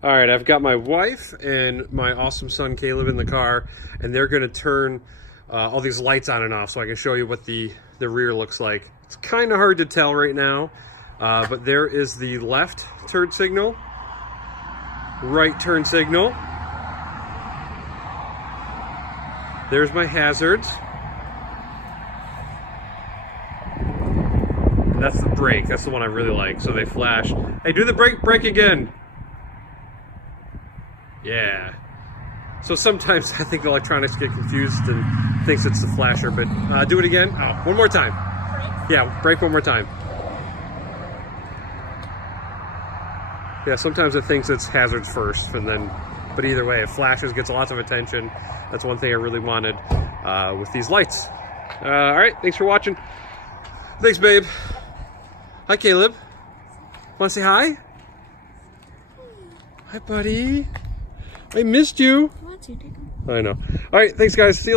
All right, I've got my wife and my awesome son Caleb in the car, and they're going to turn all these lights on and off so I can show you what the rear looks like. It's kind of hard to tell right now, but there is the left turn signal, right turn signal. There's my hazards. That's the brake. That's the one I really like. So they flash. Hey, do the brake again. Yeah. So sometimes I think electronics get confused and thinks it's the flasher, but do it again. Oh, one more time. Brake? Yeah, brake one more time. Yeah, sometimes it thinks it's hazards first, and then, but either way, it flashes, gets lots of attention. That's one thing I really wanted with these lights. All right, thanks for watching. Thanks, babe. Hi, Caleb. Want to say hi? Hi, buddy. I missed you. I want to, take 'em. I know. All right, thanks, guys. See you later.